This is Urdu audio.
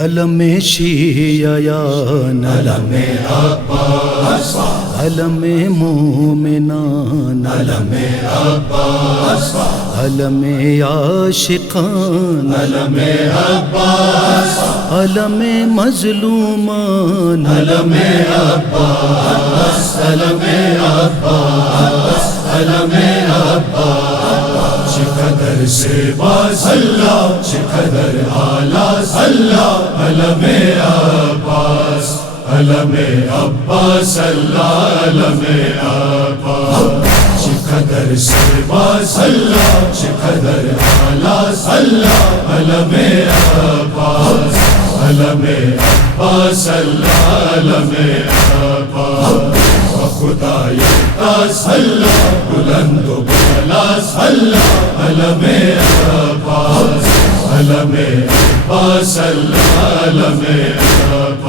علم شیعہ یا علم عباس علم مومنان علم عباس علم عاشقان علم عباس علم مظلومان علم عباس علم عباس علم عباس چقدر سے باز اللہ چقدر اعلیٰ اللہ علم عباس علم عباس اللہ علم عباس چقدر سے باز اللہ چقدر اعلیٰ اللہ علم عباس علم عباس اللہ علم عباس خدای تاس اللہ بلند و بالاس اللہ علم عباس علم عباس اللہ علم عباس